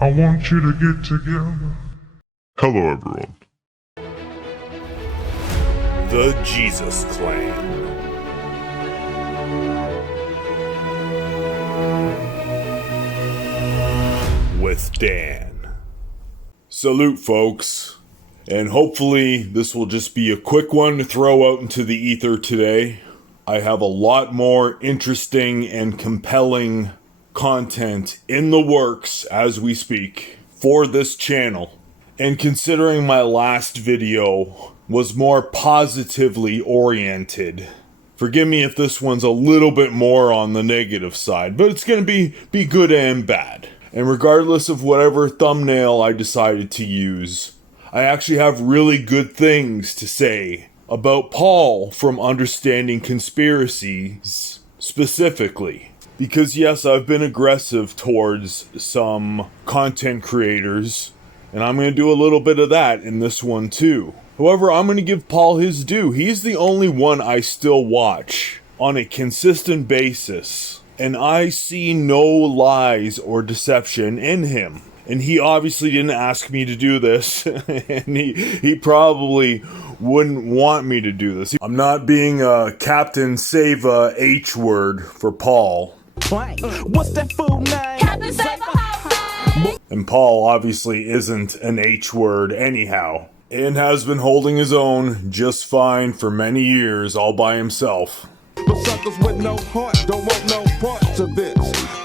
I want you to get together. Hello, everyone. The Jesus Clan. With Dan. Salute, folks. And hopefully this will just be a quick one to throw out into the ether today. I have a lot more interesting and compelling content in the works as we speak for this channel. And considering my last video was more positively oriented, forgive me if this one's a little bit more on the negative side, but it's going to be good and bad. And regardless of whatever thumbnail I decided to use, I actually have really good things to say about Paul from Understanding Conspiracies specifically. Because yes, I've been aggressive towards some content creators, and I'm going to do a little bit of that in this one too. However, I'm going to give Paul his due. He's the only one I still watch on a consistent basis, and I see no lies or deception in him. And he obviously didn't ask me to do this, and he probably wouldn't want me to do this. I'm not being a Captain Save a H word for Paul. What's that fool name? Captain Save a House. And Paul obviously isn't an H word anyhow, and has been holding his own just fine for many years all by himself. But suckers with no heart don't want no parts of this.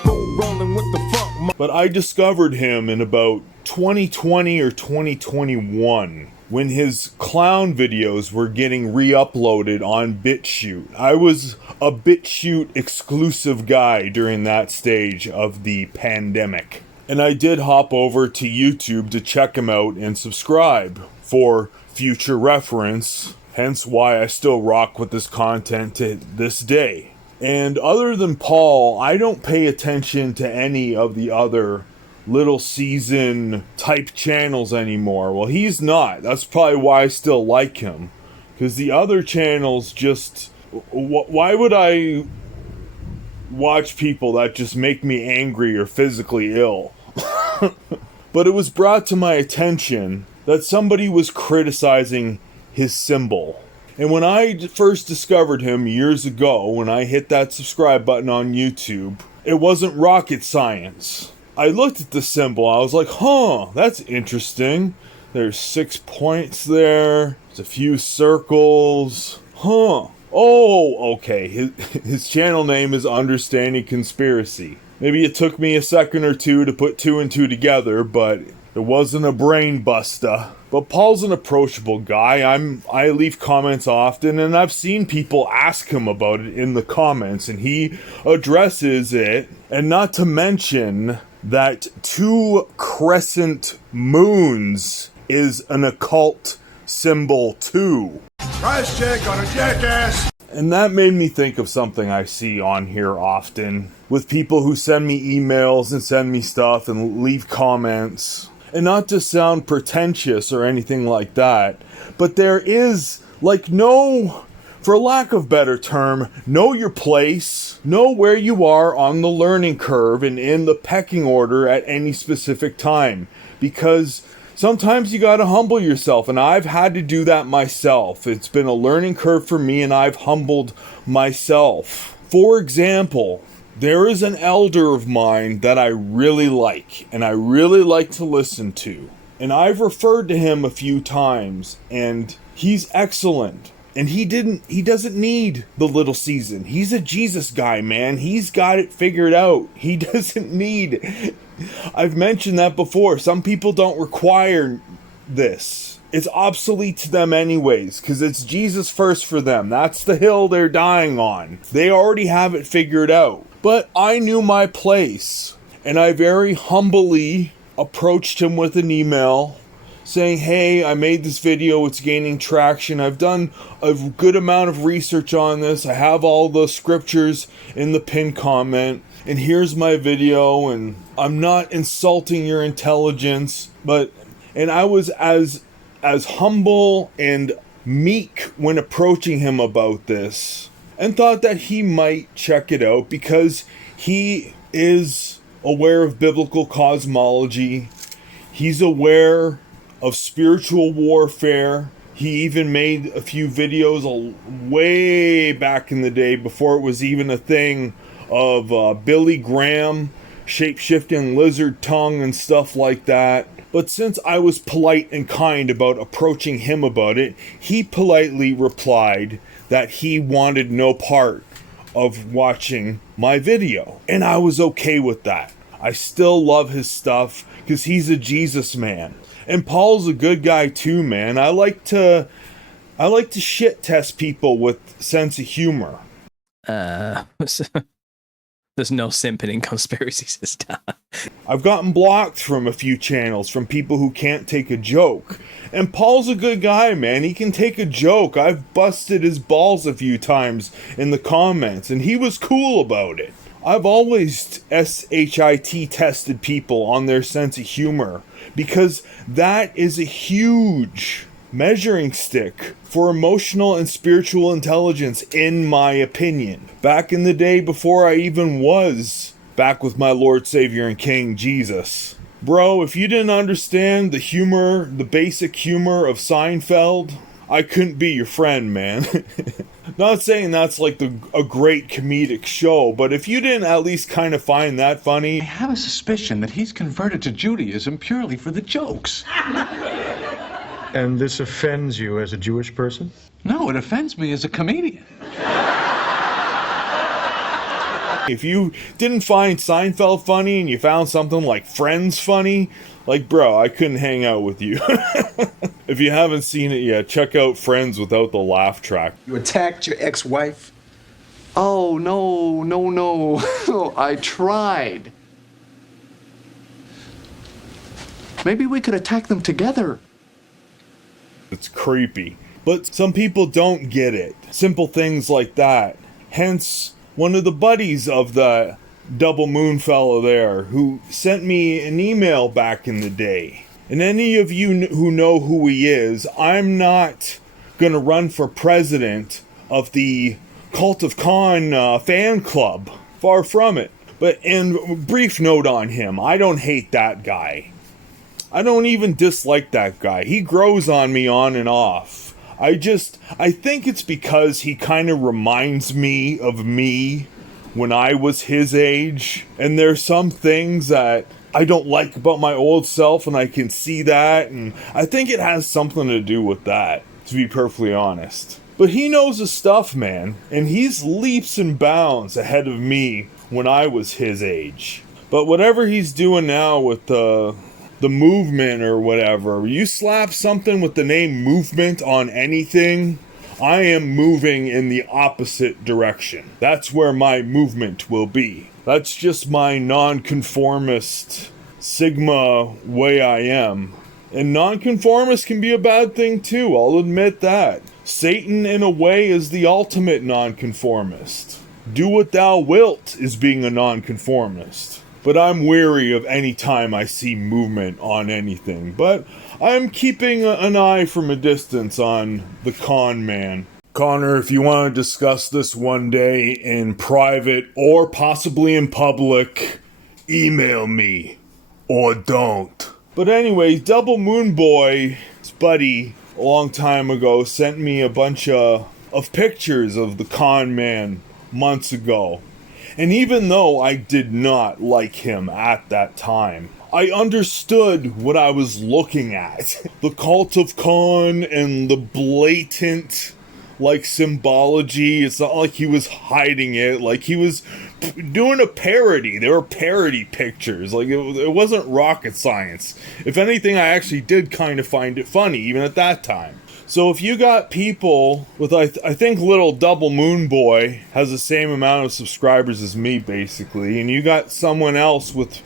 Fool rolling with the funk. But I discovered him in about 2020 or 2021 when his clown videos were getting re-uploaded on BitChute. I was a BitChute exclusive guy during that stage of the pandemic. And I did hop over to YouTube to check him out and subscribe for future reference, hence why I still rock with this content to this day. And other than Paul, I don't pay attention to any of the other little season type channels anymore. Well, he's not. That's probably why I still like him. Because the other channels just... Why would I watch people that just make me angry or physically ill? But it was brought to my attention that somebody was criticizing his symbol. And when I first discovered him years ago, when I hit that subscribe button on YouTube, it wasn't rocket science. I looked at the symbol, I was like, huh, that's interesting. There's 6 points there, there's a few circles, huh. Oh, okay, his channel name is Understanding Conspiracy. Maybe it took me a second or two to put two and two together, but it wasn't a brain buster. But Paul's an approachable guy. I leave comments often, and I've seen people ask him about it in the comments, and he addresses it. And not to mention that 2 crescent moons is an occult symbol too. Price check on a jackass. And that made me think of something I see on here often with people who send me emails and send me stuff and leave comments. And not to sound pretentious or anything like that, but there is, like, no, for lack of better term, know your place, know where you are on the learning curve and in the pecking order at any specific time. Because sometimes you gotta humble yourself, and I've had to do that myself. It's been a learning curve for me, and I've humbled myself. For example, there is an elder of mine that I really like, and I really like to listen to. And I've referred to him a few times, and he's excellent. And he doesn't need the little season. He's a Jesus guy, man. He's got it figured out. He doesn't need... I've mentioned that before. Some people don't require this. It's obsolete to them anyways, because it's Jesus first for them. That's the hill they're dying on. They already have it figured out. But I knew my place, and I very humbly approached him with an email saying, hey, I made this video, it's gaining traction, I've done a good amount of research on this, I have all the scriptures in the pinned comment, and here's my video, and I'm not insulting your intelligence, and I was as humble and meek when approaching him about this, and thought that he might check it out because he is aware of biblical cosmology. He's aware of spiritual warfare. He even made a few videos way back in the day, before it was even a thing, of Billy Graham shape-shifting lizard tongue and stuff like that. But since I was polite and kind about approaching him about it, he politely replied that he wanted no part of watching my video. And I was okay with that. I still love his stuff because he's a Jesus man. And Paul's a good guy too, man. I like to shit test people with sense of humor. There's no simping in conspiracies this time. I've gotten blocked from a few channels from people who can't take a joke. And Paul's a good guy, man. He can take a joke. I've busted his balls a few times in the comments, and he was cool about it. I've always SHIT tested people on their sense of humor, because that is a huge measuring stick for emotional and spiritual intelligence, in my opinion. Back in the day, before I even was back with my Lord, Savior, and King, Jesus. Bro, if you didn't understand the humor, the basic humor of Seinfeld, I couldn't be your friend, man. Not saying that's like a great comedic show, but if you didn't at least kind of find that funny... I have a suspicion that he's converted to Judaism purely for the jokes. And this offends you as a Jewish person? No, it offends me as a comedian. If you didn't find Seinfeld funny and you found something like Friends funny, like, bro, I couldn't hang out with you. If you haven't seen it yet, check out Friends without the laugh track. You attacked your ex-wife? Oh, no. I tried. Maybe we could attack them together. It's creepy. But some people don't get it. Simple things like that. Hence, one of the buddies of the Double Moon fellow there, who sent me an email back in the day. And any of you who know who he is, I'm not gonna run for president of the Cult of Khan fan club. Far from it. But, and brief note on him, I don't hate that guy. I don't even dislike that guy. He grows on me on and off. I think it's because he kind of reminds me of me when I was his age. And there's some things that I don't like about my old self, and I can see that. And I think it has something to do with that, to be perfectly honest. But he knows his stuff, man. And he's leaps and bounds ahead of me when I was his age. But whatever he's doing now with the movement or whatever, you slap something with the name movement on anything, I am moving in the opposite direction. That's where my movement will be. That's just my nonconformist Sigma way I am. And nonconformist can be a bad thing too, I'll admit that. Satan, in a way, is the ultimate nonconformist. Do what thou wilt is being a nonconformist. But I'm weary of any time I see movement on anything. But I'm keeping an eye from a distance on the con man. Connor, if you want to discuss this one day in private or possibly in public, email me. Or don't. But anyways, Double Moon Boy, his buddy, a long time ago, sent me a bunch of pictures of the con man months ago. And even though I did not like him at that time, I understood what I was looking at. The Cult of Khan and the blatant, like, symbology. It's not like he was hiding it. Like, he was doing a parody. They were parody pictures. Like, it wasn't rocket science. If anything, I actually did kind of find it funny, even at that time. So if you got people with, I think little Double Moon Boy has the same amount of subscribers as me, basically, and you got someone else with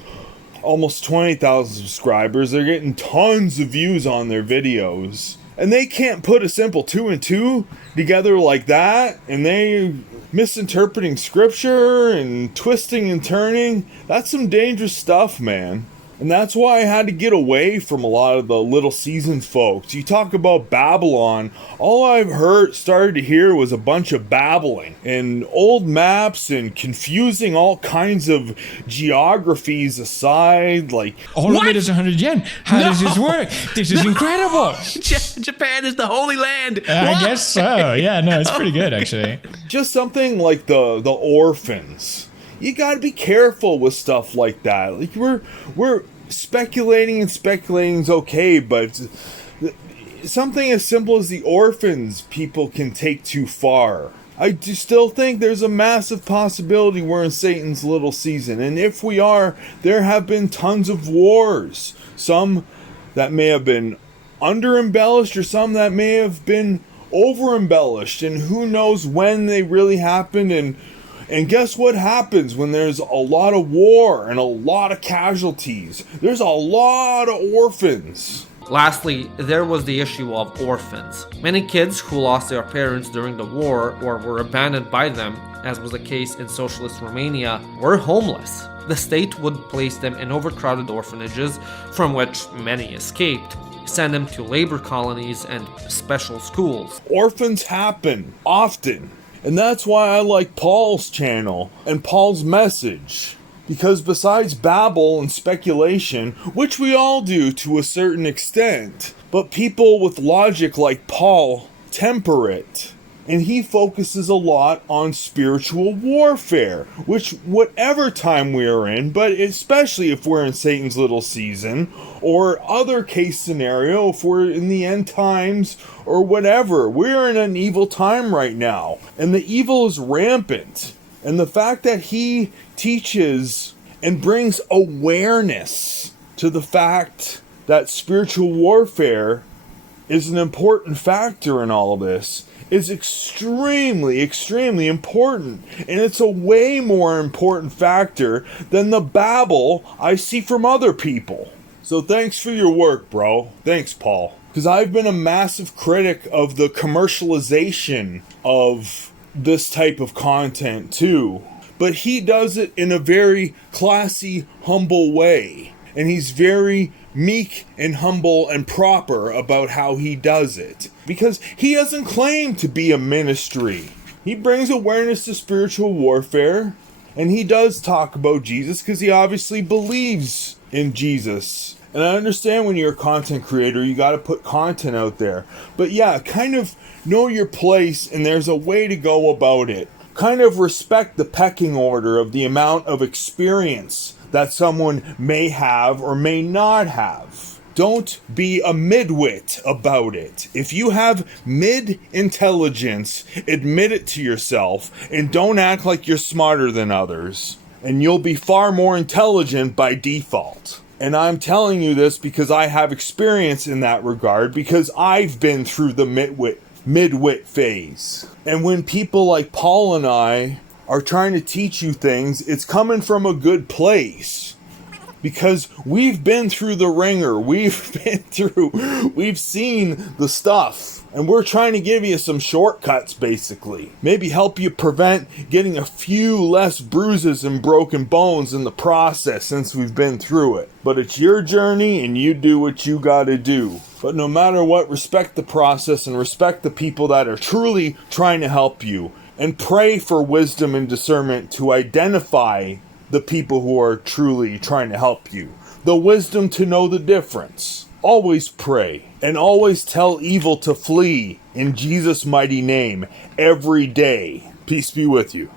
almost 20,000 subscribers, they're getting tons of views on their videos, and they can't put a simple 2 and 2 together like that, and they misinterpreting scripture and twisting and turning. That's some dangerous stuff, man. And that's why I had to get away from a lot of the Little Season folks. You talk about Babylon, all I've started to hear was a bunch of babbling and old maps and confusing all kinds of geographies aside. Like, all of it is 100 yen. How does this work? This is incredible. Japan is the Holy Land. I guess so. Yeah, no, it's pretty good actually. Just something like the orphans. You got to be careful with stuff like that. Like we're speculating, and speculating is okay, but something as simple as the orphans, people can take too far. I do still think there's a massive possibility we're in Satan's little season, and if we are, there have been tons of wars. Some that may have been under-embellished, or some that may have been over-embellished, and who knows when they really happened. And guess what happens when there's a lot of war and a lot of casualties? There's a lot of orphans. Lastly, there was the issue of orphans. Many kids who lost their parents during the war or were abandoned by them, as was the case in socialist Romania, were homeless. The state would place them in overcrowded orphanages, from which many escaped, send them to labor colonies and special schools. Orphans happen often. And that's why I like Paul's channel and Paul's message. Because besides babble and speculation, which we all do to a certain extent, but people with logic like Paul temper it. And he focuses a lot on spiritual warfare, which whatever time we are in, but especially if we're in Satan's little season, or other case scenario, if we're in the end times, or whatever, we're in an evil time right now, and the evil is rampant. And the fact that he teaches and brings awareness to the fact that spiritual warfare is an important factor in all of this is extremely, extremely important. And it's a way more important factor than the babble I see from other people. So thanks for your work, bro. Thanks, Paul. Because I've been a massive critic of the commercialization of this type of content too. But he does it in a very classy, humble way. And he's very meek and humble and proper about how he does it. Because he doesn't claim to be a ministry. He brings awareness to spiritual warfare. And he does talk about Jesus because he obviously believes in Jesus. And I understand when you're a content creator, you got to put content out there. But yeah, kind of know your place, and there's a way to go about it. Kind of respect the pecking order of the amount of experience that someone may have or may not have. Don't be a midwit about it. If you have mid-intelligence, admit it to yourself and don't act like you're smarter than others. And you'll be far more intelligent by default. And I'm telling you this because I have experience in that regard, because I've been through the midwit phase. And when people like Paul and I are trying to teach you things, it's coming from a good place. Because we've been through the ringer, we've seen the stuff. And we're trying to give you some shortcuts, basically. Maybe help you prevent getting a few less bruises and broken bones in the process since we've been through it. But it's your journey and you do what you gotta do. But no matter what, respect the process and respect the people that are truly trying to help you. And pray for wisdom and discernment to identify the people who are truly trying to help you. The wisdom to know the difference. Always pray. And always tell evil to flee in Jesus' mighty name every day. Peace be with you.